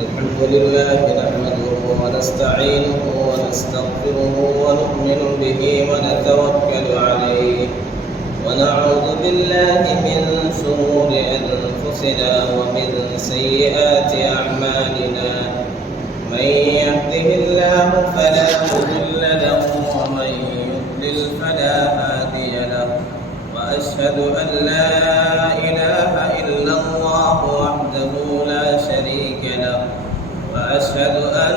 الحمد لله نحمده ونستعينه ونستغفره ونؤمن به ونتوكل عليه ونعوذ بالله من شرور أنفسنا ومن سيئات أعمالنا من يهده الله فلا مضل له ومن يضلل فلا هادي له وأشهد أن لا إله إلا الله وحده لا شريك له وأشهد أن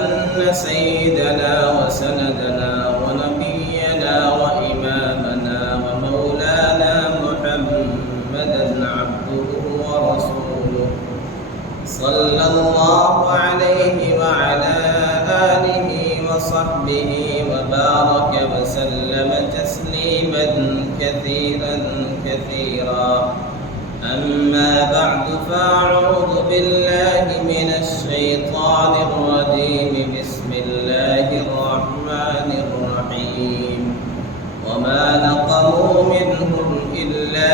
سيدنا وسندنا ونبينا وإمامنا ومولانا محمدا عبده ورسوله صلى الله عليه وعلى آله وصحبه وبارك وسلم تسليما كثيرا أما بعد فأعوذ بالله من الشيطان الرجيم بسم الله الرحمن الرحيم وما نقموا منهم إلا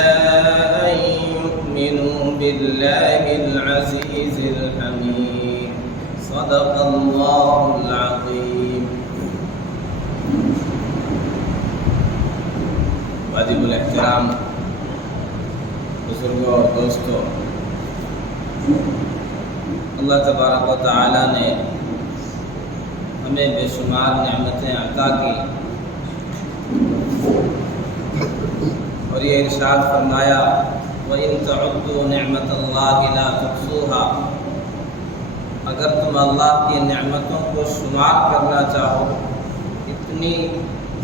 أن يؤمنوا بالله العزيز الحميد صدق الله العظيم. واجب الاحترام بزرگوں اور دوستوں، اللہ تبارک و تعالی نے ہمیں بے شمار نعمتیں عطا کی اور یہ ارشاد فرمایا وَإِن تَعُدُّوا نِعْمَةَ اللَّهِ لَا تُحْصُوهَا، اگر تم اللہ کی نعمتوں کو شمار کرنا چاہو اتنی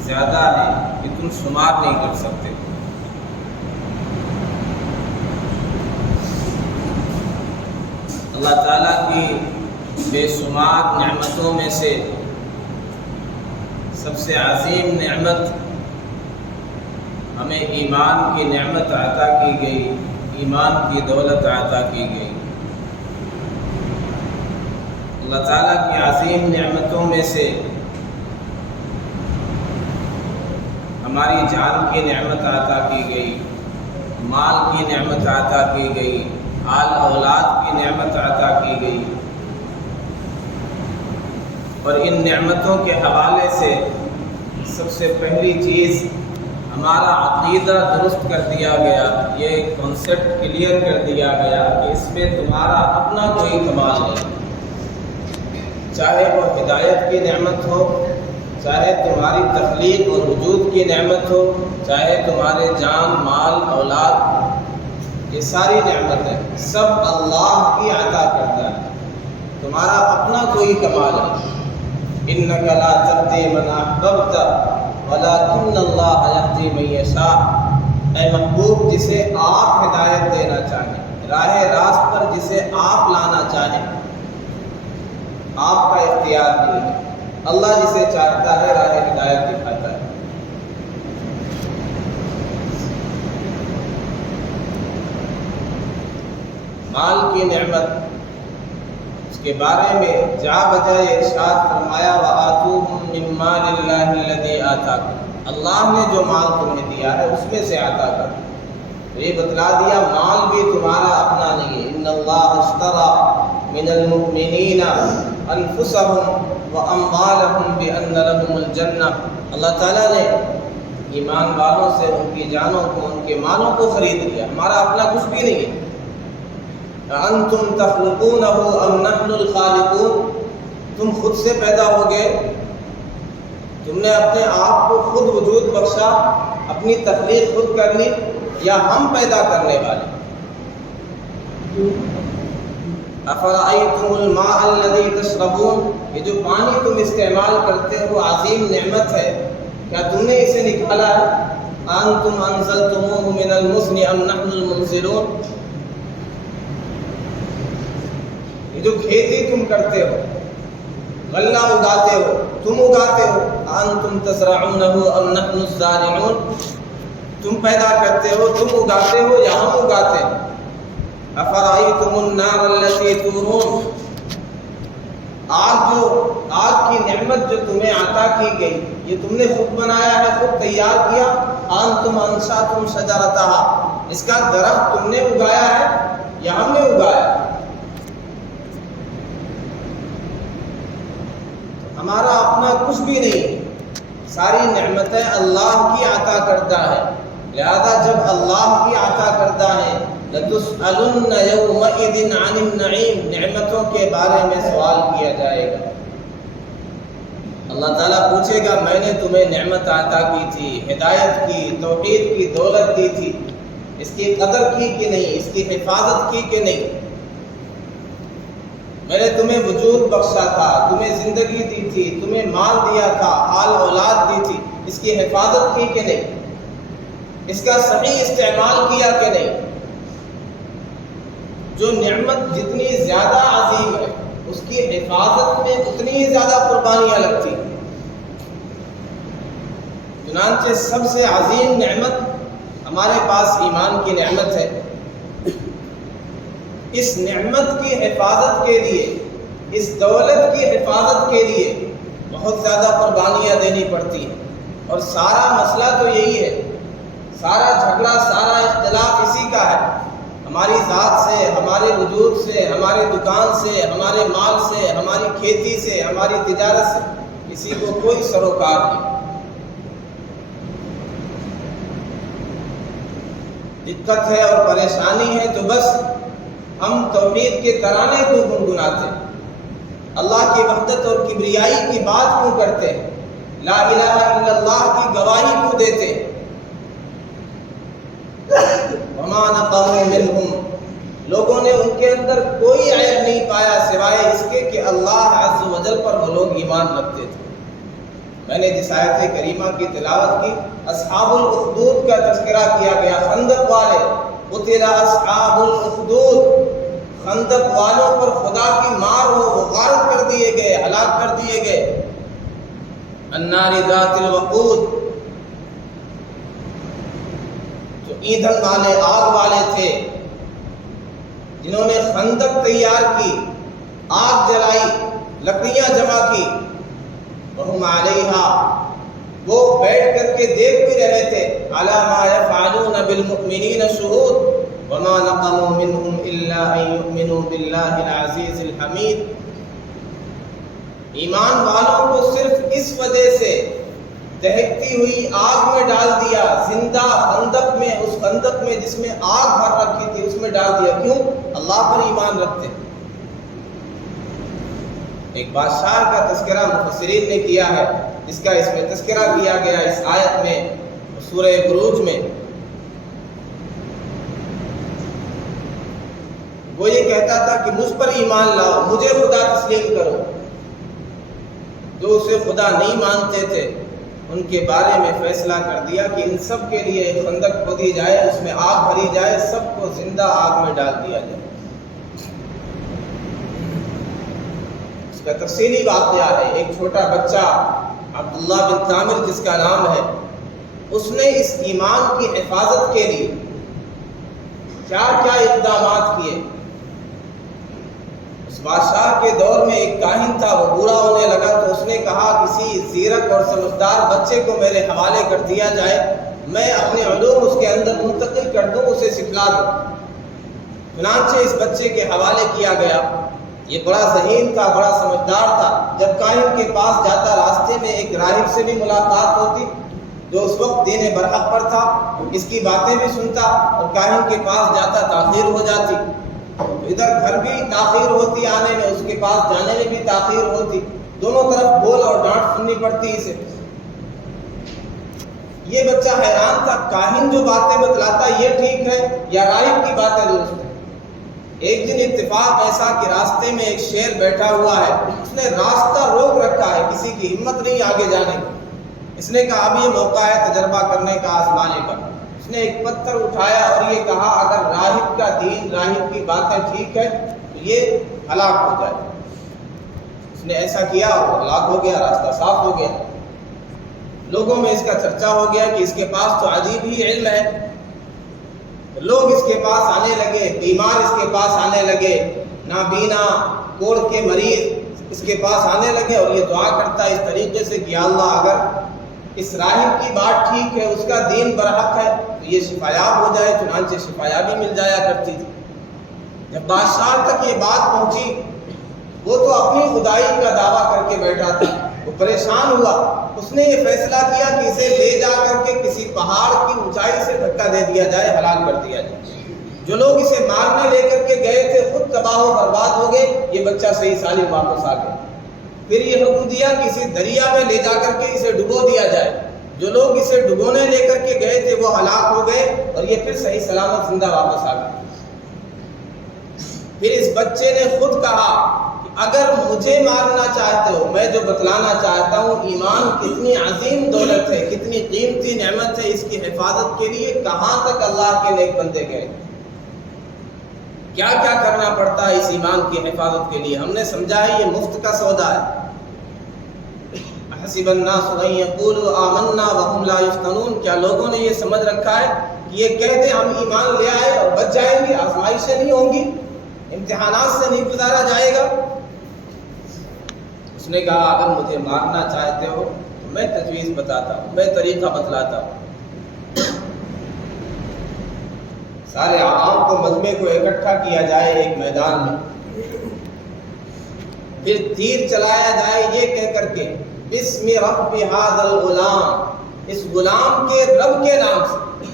زیادہ ہے کہ تم شمار نہیں کر سکتے. اللہ تعالیٰ کی بے شمار نعمتوں میں سے سب سے عظیم نعمت ہمیں ایمان کی نعمت عطا کی گئی، ایمان کی دولت عطا کی گئی. اللہ تعالیٰ کی عظیم نعمتوں میں سے ہماری جان کی نعمت عطا کی گئی، مال کی نعمت عطا کی گئی، آل اولاد کی نعمت عطا کی گئی. اور ان نعمتوں کے حوالے سے سب سے پہلی چیز ہمارا عقیدہ درست کر دیا گیا، یہ کانسیپٹ کلیئر کر دیا گیا کہ اس میں تمہارا اپنا کوئی کمال نہیں، چاہے وہ ہدایت کی نعمت ہو، چاہے تمہاری تخلیق اور وجود کی نعمت ہو، چاہے تمہارے جان مال اولاد، یہ ساری نعمتیں سب اللہ کی عطا کرتا ہے، تمہارا اپنا کوئی کمال نہیں. اِنَّكَ لَا تَهْدِي مَنْ أَحْبَبْتَ وَلَكِنَّ اللَّهَ يَهْدِي مَن يَشَاءُ. اے محبوب، جسے آپ ہدایت دینا چاہیں، راہ راست پر جسے آپ لانا چاہیں، آپ کا اختیار نہیں ہے. اللہ جسے چاہتا ہے راہ ہدایت دکھاتا ہے. مال کی نعمت، اس کے بارے میں جا بجا ارشاد فرمایا وَآتُوهُم مِّن مَّالِ اللَّهِ الَّذِي آتَاكُمْ، اللہ نے جو مال تمہیں دیا ہے اس میں سے عطا کرو. یہ بتلا دیا مال بھی تمہارا اپنا نہیں ہے. إِنَّ اللَّهَ اشْتَرَىٰ مِنَ الْمُؤْمِنِينَ أَنفُسَهُمْ وَأَمْوَالَهُمْ بِأَنَّ لَهُمُ الْجَنَّةَ، اللہ تعالیٰ نے ایمان والوں سے ان کی جانوں کو، ان کے مالوں کو خرید لیا، ہمارا اپنا کچھ بھی نہیں ہے. أَأَنْتُمْ تَخْلُقُونَهُ أَمْ نَحْنُ الْخَالِقُونَ، تم خود سے پیدا ہو گئے، تم نے اپنے آپ کو خود وجود بخشا، اپنی تخلیق خود کر لی، یا ہم پیدا کرنے والے. أَفَرَأَيْتُمُ الْمَاءَ الَّذِي تَشْرَبُونَ، یہ جو پانی تم استعمال کرتے ہو عظیم نعمت ہے، کیا تم نے اسے نکالا ہے؟ أَأَنْتُمْ أَنزَلْتُمُوهُ مِنَ الْمُزْنِ أَمْ نَحْنُ الْمُنزِلُونَ، یہ جو کھیتی تم کرتے ہو، غلہ اگاتے ہو، تم اگاتے ہو. أَأَنْتُمْ تَزْرَعُونَهُ أَمْ نَحْنُ الزَّارِعُونَ، تم پیدا کرتے ہو، تم اگاتے ہو یا ہم اگاتے ہیں. أَفَرَأَيْتُمُ النَّارَ الَّتِي تُورُونَ، آگ کی نعمت جو تمہیں عطا کی گئی، یہ تم نے خود بنایا ہے، خود تیار کیا. أَنْتُمْ أَنشَأْتُمْ شَجَرَتَهَا، اس کا درخت تم نے اگایا ہے یا ہم نے اگایا؟ ہمارا اپنا کچھ بھی نہیں، ساری نعمتیں اللہ کی عطا کردہ ہے، لہذا جب اللہ کی عطا کردہ ہے لَتُسْأَلُنَّ يَوْمَئِذٍ عَنِ النَّعِيمِ، نعمتوں کے بارے میں سوال کیا جائے گا۔ اللہ تعالیٰ پوچھے گا میں نے تمہیں نعمت عطا کی تھی، ہدایت کی، توحید کی دولت دی تھی، اس کی قدر کی کہ نہیں، اس کی حفاظت کی کہ نہیں؟ میں نے تمہیں وجود بخشا تھا، تمہیں زندگی دی تھی، تمہیں مال دیا تھا، آل اولاد دی تھی، اس کی حفاظت کی کہ نہیں، اس کا صحیح استعمال کیا کہ نہیں؟ جو نعمت جتنی زیادہ عظیم ہے اس کی حفاظت میں اتنی ہی زیادہ قربانیاں لگتی ہیں۔ چنانچہ سب سے عظیم نعمت ہمارے پاس ایمان کی نعمت ہے، اس نعمت کی حفاظت کے لیے، اس دولت کی حفاظت کے لیے بہت زیادہ قربانیاں دینی پڑتی ہیں، اور سارا مسئلہ تو یہی ہے، سارا جھگڑا، سارا اختلاف اسی کا ہے، ہماری ذات سے، ہمارے وجود سے، ہماری دکان سے، ہمارے مال سے، ہماری کھیتی سے، ہماری تجارت سے کسی کو کوئی سروکار نہیں۔ دقت ہے اور پریشانی ہے تو بس ہم توحید کے ترانے کو گنگناتے ہیں، اللہ کی وحدت اور کبریائی کی بات کیوں کرتے ہیں، لا الہ الا اللہ کی گواہی کیوں دیتے ہیں؟ وما نقموا منہم، لوگوں نے ان کے اندر کوئی عیب نہیں پایا سوائے اس کے کہ اللہ عز و جل پر وہ لوگ ایمان رکھتے تھے۔ میں نے جس آیت کریمہ کی تلاوت کی، اصحاب الاخدود کا تذکرہ کیا گیا، خندق والے، قتل اصحاب الاخدود، خندق والوں پر خدا کی مار ہو، وہ غارق کر دیے گئے، ہلاک کر دیے گئے۔ النار ذات الوقود، جو ایندھن والے، آگ والے تھے، جنہوں نے خندق تیار کی، آگ جلائی، لکڑیاں جمع کی، وہم علیہا، وہ بیٹھ کر کے دیکھ بھی رہے تھے، علی ما یفعلون بالمؤمنین شہود، وما نقموا منہم الا ان یؤمنوا باللہ العزیز الحمید۔ ایمان والوں کو صرف اس وجہ سے دہکتی ہوئی آگ میں ڈال دیا، زندہ خندق میں، اس خندق میں جس میں آگ بھر رکھی تھی اس میں ڈال دیا، کیوں؟ اللہ پر ایمان رکھتے۔ ایک بادشاہ کا تذکرہ مفسرین نے کیا ہے، جس کا اس میں تذکرہ کیا گیا اس آیت میں، سورہ بروج میں۔ وہ یہ کہتا تھا کہ مجھ پر ایمان لاؤ، مجھے خدا تسلیم کرو۔ جو اسے خدا نہیں مانتے تھے ان کے بارے میں فیصلہ کر دیا کہ ان سب کے لیے ایک خندق کھودی جائے، اس میں آگ بھری جائے، سب کو زندہ آگ میں ڈال دیا جائے۔ اس کا تفصیلی واقعہ ہے، ایک چھوٹا بچہ عبداللہ بن تامر جس کا نام ہے، اس نے اس ایمان کی حفاظت کے لیے کیا کیا اقدامات کیے۔ اس بادشاہ کے دور میں ایک کاہن تھا، وہ بوڑھا ہونے لگا تو اس نے کہا کسی زیرک اور سمجھدار بچے کو میرے حوالے کر دیا جائے، میں اپنے علوم اس کے اندر منتقل کر دوں، اسے سکھلا دوں۔ چنانچہ اس بچے کے حوالے کیا گیا۔ یہ بڑا ذہین تھا، بڑا سمجھدار تھا۔ جب کاہن کے پاس جاتا راستے میں ایک راہب سے بھی ملاقات ہوتی جو اس وقت دین برحق پر تھا، اس کی باتیں بھی سنتا، اور کاہن کے پاس جاتا تاخیر ہو جاتی، ادھر گھر بھی تاخیر ہوتی آنے میں، اس کے پاس جانے میں بھی تاخیر ہوتی، دونوں طرف بول اور ڈانٹ سننی پڑتی اسے۔ یہ بچہ حیران تھا، کاہن جو باتیں بتلاتا یہ ٹھیک ہے یا راہب کی باتیں درست ہیں؟ ایک دن اتفاق ایسا کہ راستے میں ایک شیر بیٹھا ہوا ہے، اس نے راستہ روک رکھا ہے، کسی کی ہمت نہیں آگے جانے کی۔ اس نے کہا اب یہ موقع ہے تجربہ کرنے کا، آزمانے کا۔ اس نے ایک پتھر اٹھایا اور یہ کہا اگر راہب کا دین، راہب کی باتیں ٹھیک ہے تو یہ ہلاک ہو جائے۔ اس نے ایسا کیا اور ہلاک ہو گیا، راستہ صاف ہو گیا۔ لوگوں میں اس کا چرچا ہو گیا کہ اس کے پاس تو عجیب ہی علم ہے۔ لوگ اس کے پاس آنے لگے، بیمار اس کے پاس آنے لگے، نابینا، کوڑ کے مریض اس کے پاس آنے لگے، اور یہ دعا کرتا ہے اس طریقے سے کہ یا اللہ اگر اس راہب کی بات ٹھیک ہے، اس کا دین برحق ہے تو یہ شفایاب ہو جائے۔ چنانچہ شفایابی مل جایا کرتی تھی۔ جب بادشاہ تک یہ بات پہنچی، وہ تو اپنی خدائی کا دعویٰ کر کے بیٹھا تھا، پریشان ہوا، اس نے یہ فیصلہ کیا کہ اسے لے جا کر کے کسی پہاڑ کی اونچائی سے دھکا دے دیا جائے، ہلاک کر دیا جائے۔ جو لوگ اسے مارنے لے کر کے گئے تھے خود تباہ و برباد ہو گئے، یہ بچہ صحیح سالم واپس آ گیا۔ پھر یہ حکم دیا کہ اسے دریا میں لے جا کر کے اسے ڈبو دیا جائے۔ جو لوگ اسے ڈبونے لے کر کے گئے تھے وہ ہلاک ہو گئے اور یہ پھر صحیح سلامت زندہ واپس آ گیا۔ پھر اس بچے نے خود کہا کہ اگر مجھے مارنا چاہتے ہو، میں جو بتلانا چاہتا ہوں ایمان کتنی عظیم دولت ہے، کتنی قیمتی نعمت ہے، اس کی حفاظت کے لیے کہاں تک اللہ کے نیک بندے گئے، کیا کیا کرنا پڑتا ہے اس ایمان کی حفاظت کے لیے۔ ہم نے سمجھا ہے یہ مفت کا سودا ہے۔ حسب الناس ان یقولوا آمنا وهم لا یفتنون، کیا لوگوں نے یہ سمجھ رکھا ہے کہ یہ کہتے ہم ایمان لے آئے اور بچ جائیں گے، آزمائشیں نہیں ہوں گی، امتحانات سے نہیں گزارا جائے گا؟ اس نے کہا اگر مجھے مارنا چاہتے ہو تو میں تجویز بتاتا ہوں، میں طریقہ بتلاتا ہوں۔ سارے عوام کو مجمع کو اکٹھا کیا جائے ایک میدان میں، پھر تیر چلایا جائے یہ کہہ کر کے بسم رب ھذا الغلام، اس غلام کے رب کے نام سے۔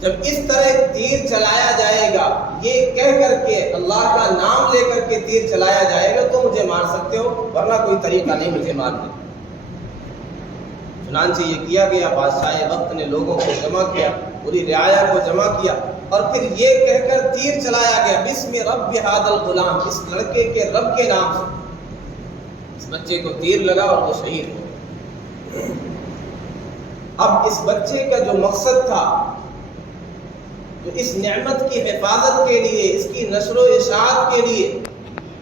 جب اس طرح تیر چلایا جائے گا یہ کہہ کر کے اللہ کا نام لے کر کے تیر چلایا جائے گا تو مجھے مار سکتے ہو، ورنہ کوئی طریقہ نہیں مجھے مارنے۔ چنانچہ یہ کیا گیا، بادشاہ وقت نے لوگوں کو جمع کیا، پوری رعایا کو جمع کیا اور پھر یہ کہہ کر تیر چلایا گیا بسم رب ھذا الغلام، اس لڑکے کے رب کے نام سے۔ اس بچے کو تیر لگا اور وہ شہید ہو۔ اب اس بچے کا جو مقصد تھا، جو اس نعمت کی حفاظت کے لیے، اس کی نشر و اشاعت کے لیے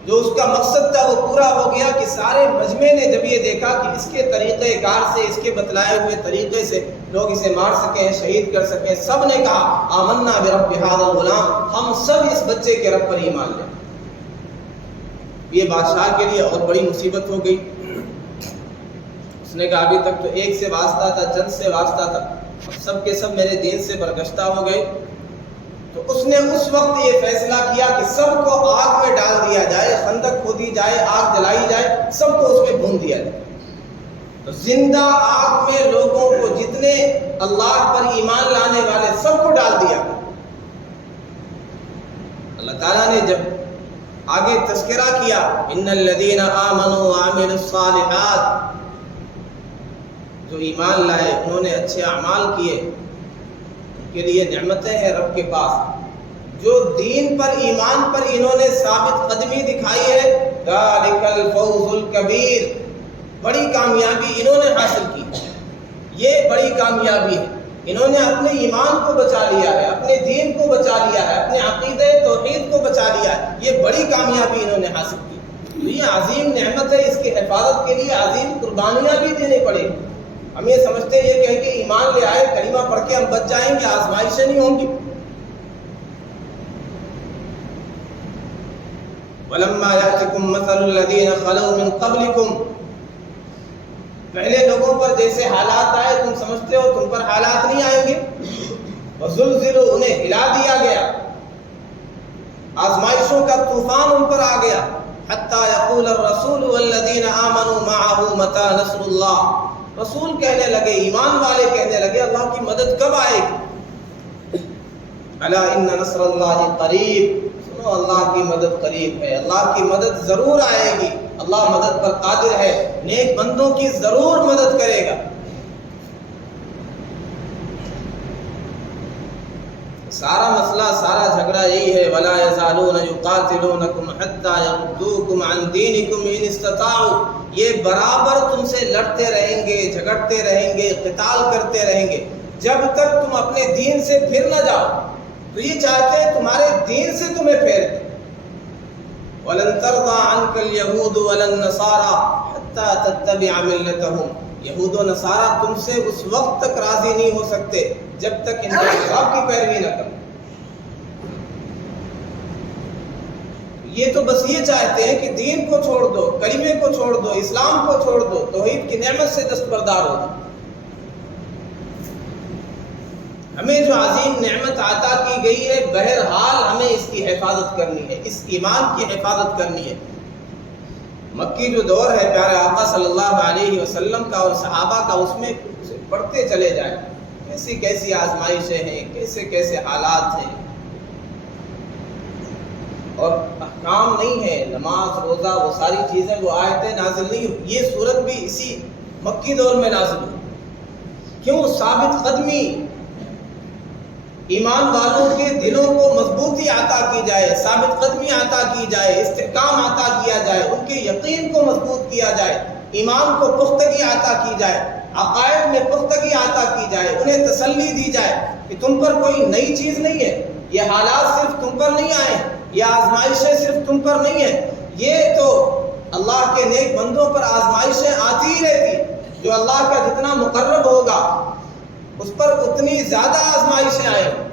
جو اس کا مقصد تھا وہ پورا ہو گیا کہ سارے مجمع نے جب یہ دیکھا کہ اس کے طریقہ کار سے، اس کے بتلائے ہوئے طریقے سے لوگ اسے مار سکیں، شہید کر سکیں، سب نے کہا آمنا برب ھذا الغلام، ہم سب اس بچے کے رب پر ایمان لیں۔ یہ بادشاہ کے لیے اور بڑی مصیبت ہو گئی۔ اس نے کہا ابھی تک تو ایک سے واسطہ تھا، چند سے واسطہ تھا، اب سب کے سب میرے دین سے برگشتہ ہو گئے۔ تو اس نے اس وقت یہ فیصلہ کیا کہ سب کو آگ میں ڈال دیا جائے، خندق کھودی جائے، آگ جلائی جائے، سب کو اس میں بھون دیا جائے۔ تو زندہ آگ میں لوگوں کو، جتنے اللہ پر ایمان لانے والے، سب کو ڈال دیا۔ اللہ تعالیٰ نے جب آگے تذکرہ کیا ان الذین آمنوا وعملوا الصالحات، جو ایمان لائے انہوں نے اچھے اعمال کیے، کے لیے نعمتیں ہیں رب کے پاس۔ جو دین پر، ایمان پر انہوں نے ثابت قدمی دکھائی ہے، ذالک الفوز الکبیر، بڑی کامیابی انہوں نے حاصل کی، یہ بڑی کامیابی ہے۔ انہوں نے اپنے ایمان کو بچا لیا ہے، اپنے دین کو بچا لیا ہے، اپنے عقیدہ توحید کو بچا لیا ہے، یہ بڑی کامیابی انہوں نے حاصل کی۔ تو یہ عظیم نعمت ہے، اس کی حفاظت کے لیے عظیم قربانیاں بھی دینی پڑے گی۔ ہم یہ سمجھتے ہیں یہ کہہ کے ایمان لے آئے، کلمہ پڑھ کے ہم بچ جائیں گے، آزمائشیں نہیں ہوں گی۔ وَلَمَّا يَأْتِكُم مَّثَلُ الَّذِينَ خَلَوْا مِن قَبْلِكُم، پہلے لوگوں پر جیسے حالات آئے تم سمجھتے ہو تم پر حالات نہیں آئیں گے۔ وَزُلْزِلُوا، انہیں ہلا دیا گیا، آزمائشوں کا طوفان ان پر آ گیا۔ حَتَّى يَقُولَ الرَّسُولُ وَالَّذِينَ آمَنُوا مَعَهُ مَتَىٰ نَصْرُ اللَّهِ، رسول کہنے لگے، ایمان والے کہنے لگے اللہ کی مدد کب آئے گی؟ الا ان نصر اللہ قریب، سنو اللہ کی مدد قریب ہے، اللہ کی مدد ضرور آئے گی، اللہ مدد پر قادر ہے، نیک بندوں کی ضرور مدد کرے گا۔ سارا مسئلہ، سارا جھگڑا یہی ہے، وَلَا يَزَالُونَ يُقَاتِلُونَكُمْ حَتَّى يَرُدُّوكُمْ عَنْ دِينِكُمْ إِنِ اسْتَطَاعُوا، یہ برابر تم سے لڑتے رہیں گے، جھگڑتے رہیں گے، قتال کرتے رہیں گے جب تک تم اپنے دین سے پھر نہ جاؤ۔ تو یہ چاہتے ہیں تمہارے دین سے تمہیں پھیر دیں۔ وَلَن تَرْضَىٰ عَنْكَ الْيَهُودُ وَلَا النَّصَارَىٰ حَتَّىٰ تَتَّبِعَ مِلَّتَهُمْ، یہود و نصارہ تم سے اس وقت تک راضی نہیں ہو سکتے جب تک ان کے مذہب کی پیروی نہ کرو۔ یہ تو بس یہ چاہتے ہیں کہ دین کو چھوڑ دو، کلمے کو چھوڑ دو، اسلام کو چھوڑ دو، توحید کی نعمت سے دستبردار ہو دو۔ ہمیں جو عظیم نعمت عطا کی گئی ہے، بہرحال ہمیں اس کی حفاظت کرنی ہے، اس ایمان کی حفاظت کرنی ہے۔ مکی جو دور ہے پیارے آقا صلی اللہ علیہ وسلم کا اور صحابہ کا، اس میں پڑھتے چلے جائیں کیسی کیسی آزمائشیں ہیں، کیسے کیسے حالات ہیں، اور احکام نہیں ہے، نماز روزہ وہ ساری چیزیں وہ آیتیں نازل نہیں ہوئی، یہ صورت بھی اسی مکی دور میں نازل ہوئی۔ کیوں؟ ثابت قدمی، ایمان والوں کے دلوں کو مضبوطی عطا کی جائے، ثابت قدمی عطا کی جائے، استحکام عطا کیا جائے، ان کے یقین کو مضبوط کیا جائے، ایمان کو پختگی عطا کی جائے، عقائد میں پختگی عطا کی جائے، انہیں تسلی دی جائے کہ تم پر کوئی نئی چیز نہیں ہے، یہ حالات صرف تم پر نہیں آئے، یہ آزمائشیں صرف تم پر نہیں ہیں، یہ تو اللہ کے نیک بندوں پر آزمائشیں آتی ہی رہتی، جو اللہ کا جتنا مقرب ہوگا اس پر اتنی زیادہ آزمائشیں آئیں گی۔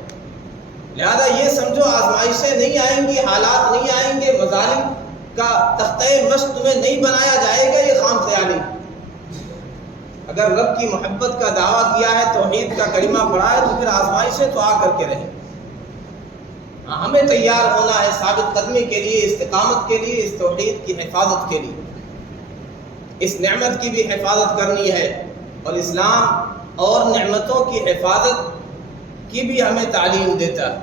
لہذا یہ سمجھو آزمائشیں نہیں آئیں گی، حالات نہیں آئیں گے، مظالم کا تختہ مشق تمہیں نہیں بنایا جائے گا، یہ خام خیالی۔ اگر رب کی محبت کا دعویٰ کیا ہے، توحید کا کلمہ پڑھا ہے، تو پھر آزمائشیں تو آ کر کے رہیں۔ ہمیں تیار ہونا ہے ثابت قدمی کے لیے، استقامت کے لیے، اس توحید کی حفاظت کے لیے، اس نعمت کی بھی حفاظت کرنی ہے، اور اسلام اور نعمتوں کی حفاظت کی بھی ہمیں تعلیم دیتا ہے۔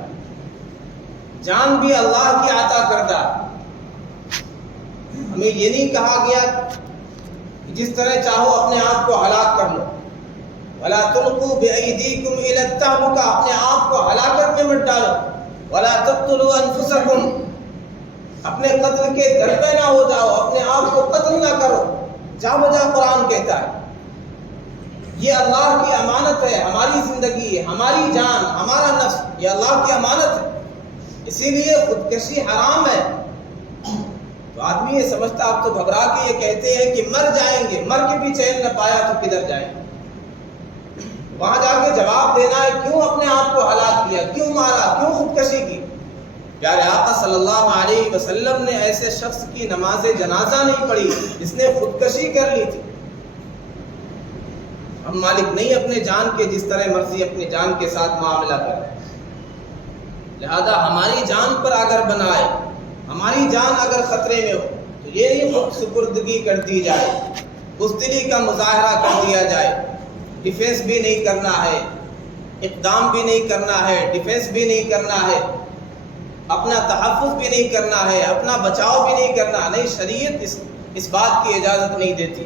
جان بھی اللہ کی عطا کردہ، ہمیں یہ نہیں کہا گیا کہ جس طرح چاہو اپنے آپ کو ہلاک کر لو، وَلَا تُلْقُوا بِأَيْدِيكُمْ إِلَى التَّهْلُكَةِ، اپنے آپ کو ہلاکت میں مت ڈالو، وَلَا تَقْتُلُوا أَنفُسَكُمْ، اپنے قتل کے در پہ نہ ہو جاؤ، اپنے آپ کو قتل نہ کرو، جا بجا قرآن کہتا ہے۔ یہ اللہ کی امانت ہے، ہماری زندگی، ہماری جان، ہمارا نفس، یہ اللہ کی امانت ہے، اسی لیے خودکشی حرام ہے۔ تو آدمی یہ سمجھتا، آپ تو گھبرا کے یہ کہتے ہیں کہ مر جائیں گے، مر کے بھی چین نہ پایا تو کدھر جائیں گے؟ وہاں جا کے جواب دینا ہے کیوں اپنے آپ کو ہلاک کیا، کیوں مارا، کیوں خودکشی کی۔ پیارے آقا صلی اللہ علیہ وسلم نے ایسے شخص کی نماز جنازہ نہیں پڑھی جس نے خودکشی کر لی تھی۔ ہم مالک نہیں اپنے جان کے جس طرح مرضی اپنی جان کے ساتھ معاملہ کریں، لہذا ہماری جان پر اگر بنائے، ہماری جان اگر خطرے میں ہو تو یہ نہیں خود سپردگی کر دی جائے، بزدلی کا مظاہرہ کر دیا جائے، ڈیفینس بھی نہیں کرنا ہے، اقدام بھی نہیں کرنا ہے، ڈیفینس بھی نہیں کرنا ہے، اپنا تحفظ بھی نہیں کرنا ہے، اپنا بچاؤ بھی نہیں کرنا، نہیں، شریعت اس بات کی اجازت نہیں دیتی۔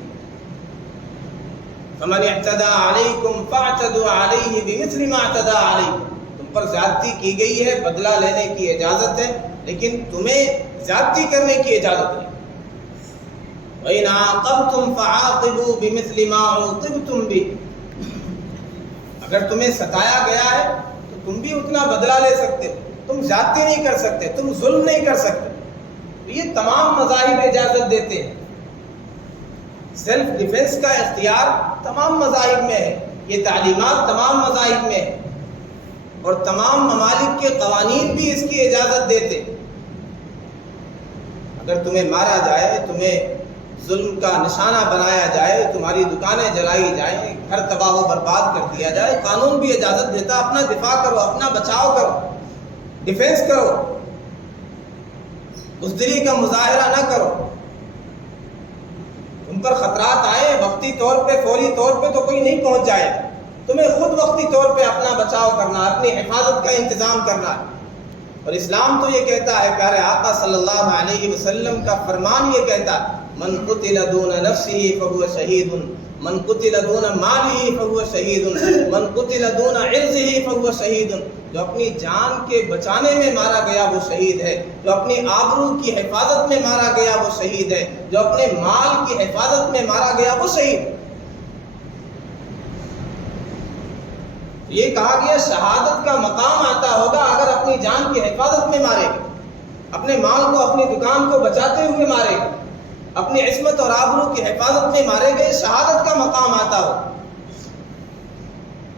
فَمَنِ اعْتَدَىٰ عَلَيْكُمْ فَاعْتَدُوا عَلَيْهِ بِمِثْلِ مَا اعْتَدَىٰ عَلَيْكُمْ، تم پر زیادتی کی گئی ہے، بدلہ لینے کی اجازت ہے، لیکن تمہیں زیادتی کرنے کی اجازت نہیں۔ وَإِنْ عَاقَبْتُمْ فَعَاقِبُوا بِمِثْلِ مَا عُوقِبْتُمْ بِهِ، اگر تمہیں ستایا گیا ہے تو تم بھی اتنا بدلہ لے سکتے، تم زیادتی نہیں کر سکتے، تم ظلم نہیں کر سکتے۔ یہ تمام مذاہب اجازت دیتے ہیں، سیلف ڈیفنس کا اختیار تمام مذاہب میں ہے، یہ تعلیمات تمام مذاہب میں ہے، اور تمام ممالک کے قوانین بھی اس کی اجازت دیتے۔ اگر تمہیں مارا جائے، تمہیں ظلم کا نشانہ بنایا جائے، تمہاری دکانیں جلائی جائیں، گھر تباہ و برباد کر دیا جائے، قانون بھی اجازت دیتا، اپنا دفاع کرو، اپنا بچاؤ کرو، ڈیفنس کرو، بزدلی کا مظاہرہ نہ کرو۔ تم پر خطرات آئے وقتی طور پہ، فوری طور پہ تو کوئی نہیں پہنچ جائے، تمہیں خود وقتی طور پہ اپنا بچاؤ کرنا، اپنی حفاظت کا انتظام کرنا ہے۔ اور اسلام تو یہ کہتا ہے، پیارے آقا صلی اللہ علیہ وسلم کا فرمان یہ کہتا ہے، من قتل دون نفسه فهو شہید، من قتل دون ماله فهو شہید، من قتل دون عرضه فهو شہید، جو اپنی جان کے بچانے میں مارا گیا وہ شہید ہے، جو اپنی آبرو کی حفاظت میں مارا گیا وہ شہید ہے، جو اپنے مال کی حفاظت میں مارا گیا وہ شہید۔ یہ کہا گیا شہادت کا مقام آتا ہوگا اگر اپنی جان کی حفاظت میں مارے گا، اپنے مال کو، اپنی دکان کو بچاتے ہوئے مارے گا، اپنی عصمت اور آبرو کی حفاظت میں مارے گئے، شہادت کا مقام آتا ہو۔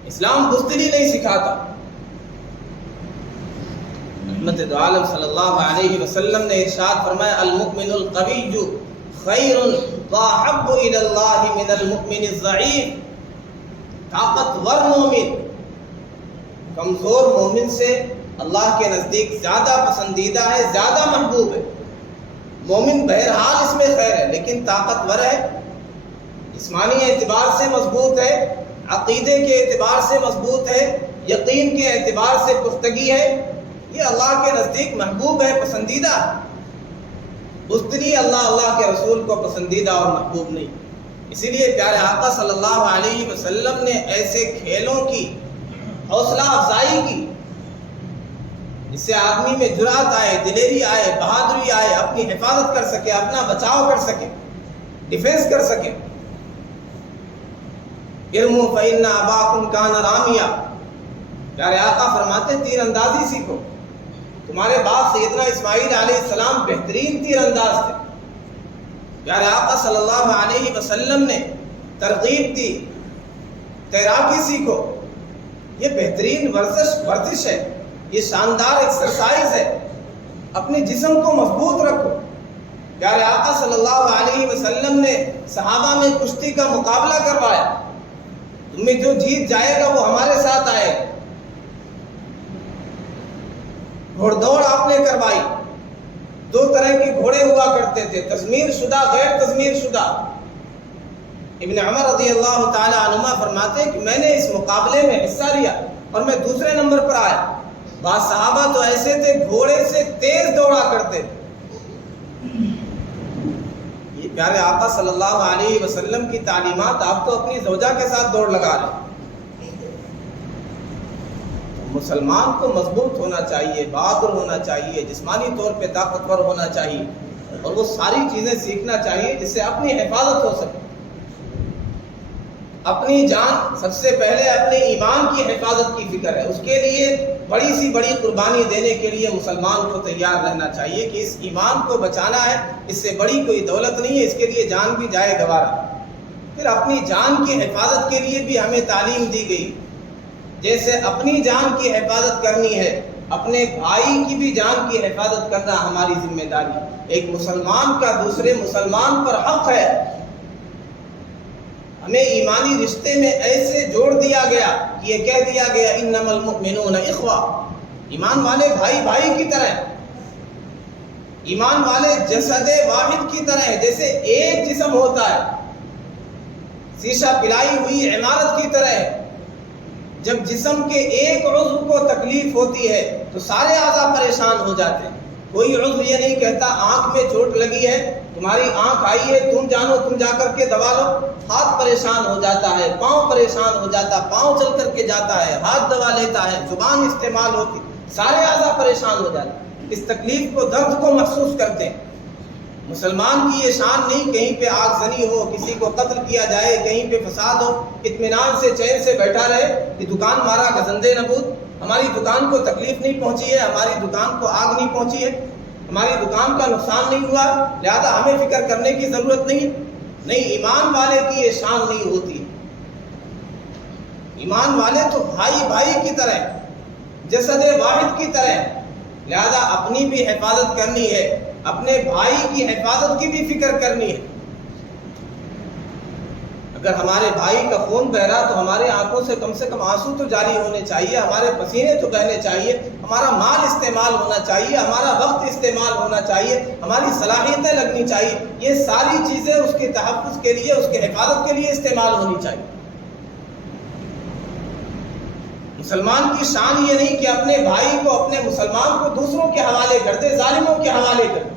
اسلام بزدلی نہیں سکھاتا۔ رحمت دو عالم صلی اللہ علیہ وسلم نے ارشاد فرمایا، المؤمن القوی خیر واحب الی اللہ من المؤمن الضعیف، طاقتور مومن کمزور مومن سے اللہ کے نزدیک زیادہ پسندیدہ ہے، زیادہ محبوب ہے۔ مومن بہرحال اس میں خیر ہے، لیکن دین طاقتور ہے، جسمانی اعتبار سے مضبوط ہے، عقیدے کے اعتبار سے مضبوط ہے، یقین کے اعتبار سے پختگی ہے، یہ اللہ کے نزدیک محبوب ہے، پسندیدہ ہے۔ بزدلی اللہ کے رسول کو پسندیدہ اور محبوب نہیں۔ اسی لیے پیارے آقا صلی اللہ علیہ وسلم نے ایسے کھیلوں کی حوصلہ افزائی کی جس سے آدمی میں جرأت آئے، دلیری آئے، بہادری آئے، اپنی حفاظت کر سکے، اپنا بچاؤ کر سکے، ڈیفینس کر سکے۔ ارموا فإن أباكم كان راميا، پیارے آقا فرماتے تیر اندازی سیکھو، تمہارے باپ سیدنا اسماعیل علیہ السلام بہترین تیر انداز تھے۔ پیارے آقا صلی اللہ علیہ وسلم نے ترغیب دی، تیراکی سیکھو، یہ بہترین ورزش ہے، یہ شاندار ایکسرسائز ہے، اپنے جسم کو مضبوط رکھو۔ پیارے آقا صلی اللہ علیہ وسلم نے صحابہ میں کشتی کا مقابلہ کروایا، تم میں جو جیت جائے گا وہ ہمارے ساتھ آئے گا۔ گھوڑ دوڑ آپ نے کروائی، دو طرح کے گھوڑے ہوا کرتے تھے، تزمیر شدہ، غیر تزمیر شدہ۔ ابن عمر رضی اللہ تعالی عنہما فرماتے ہیں کہ میں نے اس مقابلے میں حصہ لیا اور میں دوسرے نمبر پر آیا۔ بعض صحابہ تو ایسے تھے گھوڑے سے تیز دوڑا کرتے تھے۔ یہ پیارے آقا صلی اللہ علیہ وسلم کی تعلیمات، آپ تو اپنی زوجہ کے ساتھ دوڑ لگا رہے ہیں۔ مسلمان کو مضبوط ہونا چاہیے، بہادر ہونا چاہیے، جسمانی طور پہ طاقتور ہونا چاہیے، اور وہ ساری چیزیں سیکھنا چاہیے جس سے اپنی حفاظت ہو سکے۔ اپنی جان، سب سے پہلے اپنے ایمان کی حفاظت کی فکر ہے، اس کے لیے بڑی سی بڑی قربانی دینے کے لیے مسلمان کو تیار رہنا چاہیے کہ اس ایمان کو بچانا ہے، اس سے بڑی کوئی دولت نہیں ہے، اس کے لیے جان بھی جائے گوارا۔ پھر اپنی جان کی حفاظت کے لیے بھی ہمیں تعلیم دی گئی، جیسے اپنی جان کی حفاظت کرنی ہے، اپنے بھائی کی بھی جان کی حفاظت کرنا ہماری ذمہ داری۔ ایک مسلمان کا دوسرے مسلمان پر حق ہے۔ ہمیں ایمانی رشتے میں ایسے جوڑ دیا گیا کہ یہ کہہ دیا گیا انما المؤمنون اخوہ، ایمان والے بھائی بھائی کی طرح، ایمان والے جسد واحد کی طرح، جیسے ایک جسم ہوتا ہے، شیشہ پلائی ہوئی عمارت کی طرح۔ جب جسم کے ایک عضو کو تکلیف ہوتی ہے تو سارے اعضاء پریشان ہو جاتے ہیں۔ کوئی عضو یہ نہیں کہتا آنکھ میں چوٹ لگی ہے، تمہاری آنکھ آئی ہے، تم جانو، تم جا کر کے دوا لو۔ ہاتھ پریشان ہو جاتا ہے، پاؤں پریشان ہو جاتا ہے، پاؤں چل کر کے جاتا ہے، ہاتھ دوا لیتا ہے، زبان استعمال ہوتی، سارے اعضاء پریشان ہو جاتے ہیں، اس تکلیف کو، درد کو محسوس کرتے ہیں۔ مسلمان کی یہ شان نہیں کہیں پہ آگ زنی ہو، کسی کو قتل کیا جائے، کہیں پہ فساد ہو، اطمینان سے چین سے بیٹھا رہے کہ دکان مارا گزندے نبود، ہماری دکان کو تکلیف نہیں پہنچی ہے، ہماری دکان کو آگ نہیں پہنچی ہے، ہماری دکان کا نقصان نہیں ہوا، لہذا ہمیں فکر کرنے کی ضرورت نہیں۔ نہیں، ایمان والے کی یہ شان نہیں ہوتی۔ ایمان والے تو بھائی بھائی کی طرح، جسد واحد کی طرح، لہذا اپنی بھی حفاظت کرنی ہے، اپنے بھائی کی حفاظت کی بھی فکر کرنی ہے۔ اگر ہمارے بھائی کا خون بہ رہا تو ہمارے آنکھوں سے کم آنسو تو جاری ہونے چاہیے، ہمارے پسینے تو بہنے چاہیے، ہمارا مال استعمال ہونا چاہیے، ہمارا وقت استعمال ہونا چاہیے، ہماری صلاحیتیں لگنی چاہیے، یہ ساری چیزیں اس کے تحفظ کے لیے، اس کے حفاظت کے لیے استعمال ہونی چاہیے۔ مسلمان کی شان یہ نہیں کہ اپنے بھائی کو، اپنے مسلمان کو دوسروں کے حوالے کر دے، ظالموں کے حوالے کر دے۔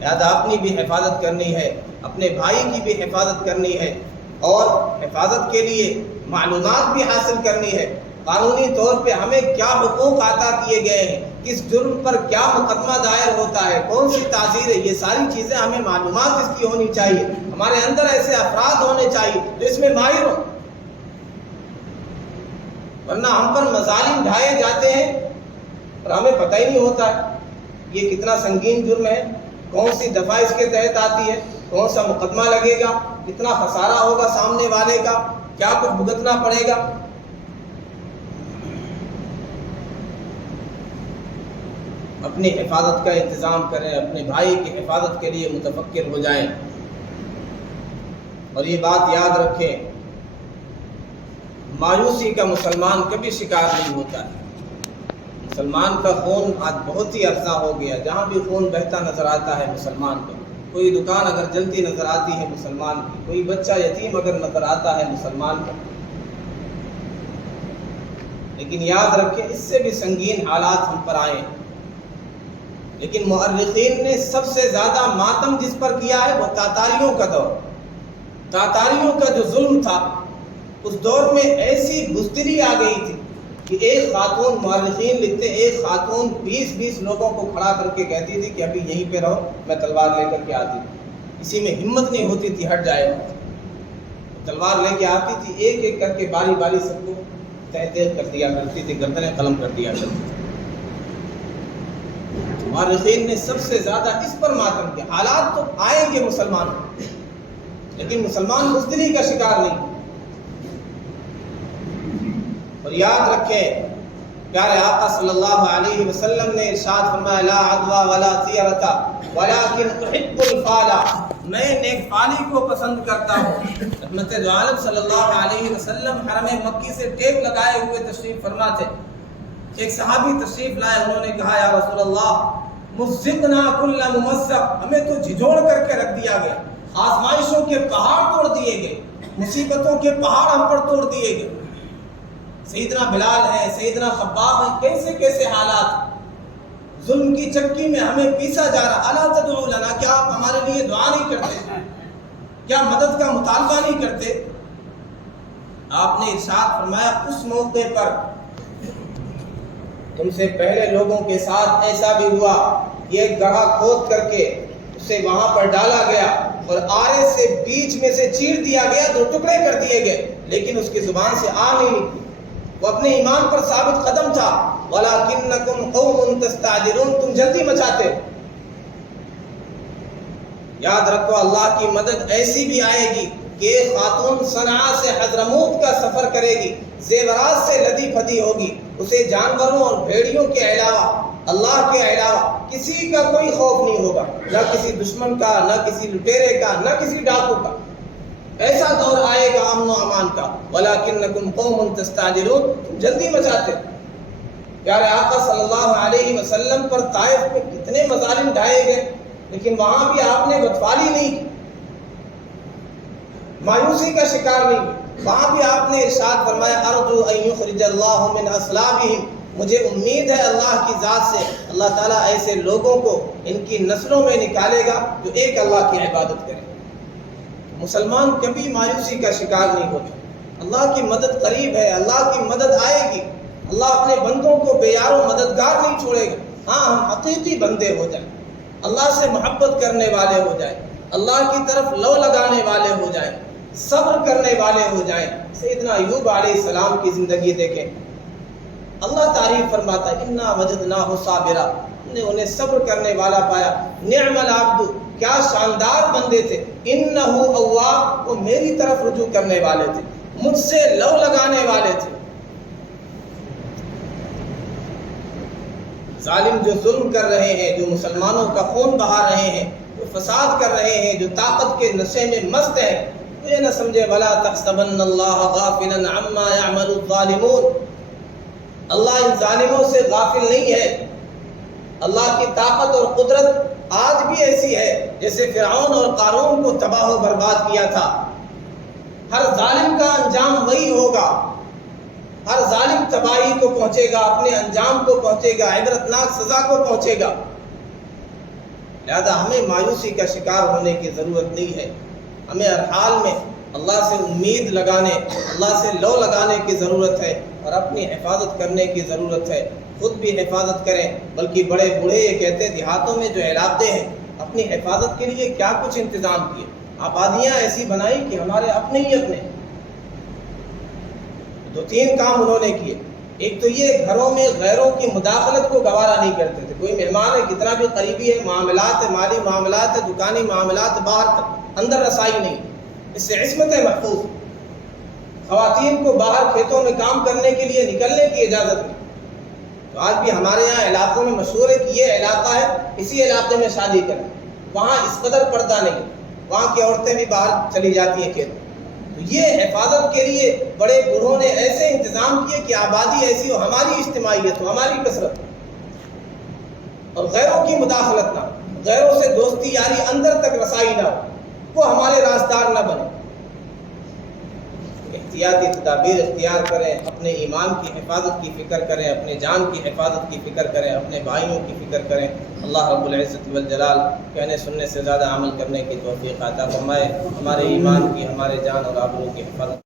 لہذا اپنی بھی حفاظت کرنی ہے، اپنے بھائی کی بھی حفاظت کرنی ہے، اور حفاظت کے لیے معلومات بھی حاصل کرنی ہے۔ قانونی طور پہ ہمیں کیا حقوق عطا کیے گئے ہیں، کس جرم پر کیا مقدمہ دائر ہوتا ہے، کون سی تعزیر ہے، یہ ساری چیزیں ہمیں معلومات اس کی ہونی چاہیے۔ ہمارے اندر ایسے افراد ہونے چاہیے جو اس میں ماہر ہوں، ورنہ ہم پر مظالم ڈھائے جاتے ہیں اور ہمیں پتہ ہی نہیں ہوتا یہ کتنا سنگین جرم ہے، کون سی دفعہ اس کے تحت آتی ہے، کون سا مقدمہ لگے گا، کتنا خسارہ ہوگا سامنے والے کا، کیا کچھ بھگتنا پڑے گا۔ اپنی حفاظت کا انتظام کریں، اپنے بھائی کی حفاظت کے لیے متفکر ہو جائیں، اور یہ بات یاد رکھیں، مایوسی کا مسلمان کبھی شکار نہیں ہوتا ہے۔ مسلمان کا خون آج بہت ہی افزا ہو گیا، جہاں بھی خون بہتا نظر آتا ہے مسلمان کو، کوئی دکان اگر جلتی نظر آتی ہے مسلمان کی، کوئی بچہ یتیم اگر نظر آتا ہے مسلمان کا، لیکن یاد رکھیں اس سے بھی سنگین حالات ہم پر آئے ہیں۔ لیکن مورخین نے سب سے زیادہ ماتم جس پر کیا ہے وہ تاتاریوں کا دور، تاتاریوں کا جو ظلم تھا، اس دور میں ایسی بزدلی آ گئی تھی کہ ایک خاتون، مورخین لکھتے ایک خاتون 20 لوگوں کو کھڑا کر کے کہتی تھی کہ ابھی یہیں پہ رہو، میں تلوار لے کر کے آتی تھی۔ کسی میں ہمت نہیں ہوتی تھی ہٹ جائے، تلوار لے کے آتی تھی، ایک ایک کر کے باری باری سب کو تہ تہ کر دیا کرتی تھی، گردنیں قلم کر دیا کرتی تھی۔ مورخین نے سب سے زیادہ اس پر ماتم کیا۔ حالات تو آئیں گے مسلمان، لیکن مسلمان بزدلی کا شکار نہیں۔ اور یاد رکھیں پیارے آقا صلی اللہ علیہ وسلم نے ارشاد فرمایا لا عدوى ولا طیرۃ ولکن احب الفال، میں نیک فالی کو پسند کرتا ہوں۔ رحمت دو عالم صلی اللہ علیہ وسلم حرم مکی سے ٹیک لگائے ہوئے تشریف فرما تھے۔ ایک صحابی تشریف لائے، انہوں نے کہا یا رسول اللہ مزقنا کل ممزق، ہمیں تو جھجوڑ کر کے رکھ دیا گیا، آزمائشوں کے پہاڑ توڑ دیے گئے، مصیبتوں کے پہاڑ ہم پر توڑ دیے گئے۔ سیدنا بلال ہے، سیدنا خباب ہے، کیسے کیسے حالات، ظلم کی چکی میں ہمیں پیسا جا رہا۔ الا تدعو لنا، کیا آپ ہمارے لیے دعا نہیں کرتے؟ کیا مدد کا مطالبہ نہیں کرتے؟ آپ نے ارشاد فرمایا اس موقع پر تم سے پہلے لوگوں کے ساتھ ایسا بھی ہوا، یہ گڑھا کھود کر کے اسے وہاں پر ڈالا گیا اور آرے سے بیچ میں سے چیر دیا گیا، 2 ٹکڑے کر دیے گئے، لیکن اس کی زبان سے آ نہیں نکلی، وہ اپنے ایمان پر ثابت قدم تھا۔ وَلَكِنَّكُمْ قَوْمٌ تَسْتَعْجِلُونَ، تم جلدی مچاتے۔ یاد رکھو اللہ کی مدد ایسی بھی آئے گی کہ ایک خاتون صنعاء سے حضرموت کا سفر کرے گی، زیورات سے لدی پھدی ہوگی، اسے جانوروں اور بھیڑیوں کے علاوہ، اللہ کے علاوہ کسی کا کوئی خوف نہیں ہوگا، نہ کسی دشمن کا، نہ کسی لٹیرے کا، نہ کسی ڈاکو کا۔ ایسا دور آئے گا امن و امان کا۔ وَلَكِنَّكُمْ قَوْمٌ تَسْتَعْجِلُونَ، تم جلدی مچاتے۔ پیارے آقا صلی اللہ علیہ وسلم پر طائف میں کتنے مظالم ڈھائے گئے، لیکن وہاں بھی آپ نے بدفعلی نہیں کی، مایوسی کا شکار نہیں کی۔ وہاں بھی آپ نے ارشاد فرمایا ارجو ان یخرج اللہ من اصلابہم، مجھے امید ہے اللہ کی ذات سے اللہ تعالیٰ ایسے لوگوں کو ان کی نسلوں میں نکالے گا جو ایک اللہ کی عبادت کرے۔ مسلمان کبھی مایوسی کا شکار نہیں ہوتا، اللہ کی مدد قریب ہے، اللہ کی مدد آئے گی، اللہ اپنے بندوں کو بے یار و مددگار نہیں چھوڑے گا۔ ہاں ہم حقیقی بندے ہو جائیں، اللہ سے محبت کرنے والے ہو جائیں، اللہ کی طرف لو لگانے والے ہو جائیں، صبر کرنے والے ہو جائیں۔ سیدنا ایوب علیہ السلام کی زندگی دیکھیں، اللہ تعریف فرماتا ہے انا وجدناہ صابرا، ہم نے انہیں صبر کرنے والا پایا۔ نعم العبد، کیا شاندار بندے تھے، انہ اواب، وہ میری طرف رجوع کرنے والے تھے، مجھ سے لو لگانے والے تھے۔ ظالم جو ظلم کر رہے ہیں، جو مسلمانوں کا خون بہا رہے ہیں، جو فساد کر رہے ہیں، جو طاقت کے نشے میں مست ہیں، تو یہ نہ سمجھے وَلَا تَحْسَبَنَّ اللَّهَ غَافِلًا عَمَّا يَعْمَلُ الظَّالِمُونَ، اللہ ان ظالموں سے غافل نہیں ہے۔ اللہ کی طاقت اور قدرت آج بھی ایسی ہے جیسے فرعون اور قارون کو تباہ و برباد کیا تھا۔ ہر ظالم کا انجام وہی ہوگا، ہر ظالم تباہی کو پہنچے گا، اپنے انجام کو پہنچے گا، عبرتناک سزا کو پہنچے گا۔ لہذا ہمیں مایوسی کا شکار ہونے کی ضرورت نہیں ہے، ہمیں ہر حال میں اللہ سے امید لگانے، اللہ سے لو لگانے کی ضرورت ہے اور اپنی حفاظت کرنے کی ضرورت ہے۔ خود بھی حفاظت کریں، بلکہ بڑے بوڑھے یہ کہتے ہیں دیہاتوں میں جو علاقے ہیں اپنی حفاظت کے لیے کیا کچھ انتظام کیے، آبادیاں ایسی بنائی کہ ہمارے اپنے ہی اپنے 2-3 کام انہوں نے کیے۔ ایک تو یہ گھروں میں غیروں کی مداخلت کو گوارا نہیں کرتے تھے، کوئی مہمان ہے کتنا بھی قریبی ہے، معاملات ہے، مالی معاملات ہے، دکانی معاملات، باہر اندر رسائی نہیں، اس سے عصمت محفوظ۔ خواتین کو باہر کھیتوں میں کام کرنے کے لیے نکلنے کی اجازت نہیں۔ تو آج بھی ہمارے یہاں علاقوں میں مشہور ہے کہ یہ علاقہ ہے، اسی علاقے میں شادی کریں، وہاں اس قدر پردہ نہیں، وہاں کی عورتیں بھی باہر چلی جاتی ہیں کھیتوں۔ تو یہ حفاظت کے لیے بڑے بوڑھوں نے ایسے انتظام کیے کہ آبادی ایسی ہو، ہماری اجتماعیت ہو، ہماری کثرت ہو اور غیروں کی مداخلت نہ۔ غیروں سے دوستی یاری اندر تک رسائی نہ ہو، وہ ہمارے رازدار نہ بنے۔ احتیاطی تدابیر اختیار کریں، اپنے ایمان کی حفاظت کی فکر کریں، اپنے جان کی حفاظت کی فکر کریں، اپنے بھائیوں کی فکر کریں۔ اللہ رب العزت والجلال کہنے سننے سے زیادہ عمل کرنے کی توفیق عطا فرمائے، ہمارے ایمان کی، ہمارے جان اور آبرو کی حفاظت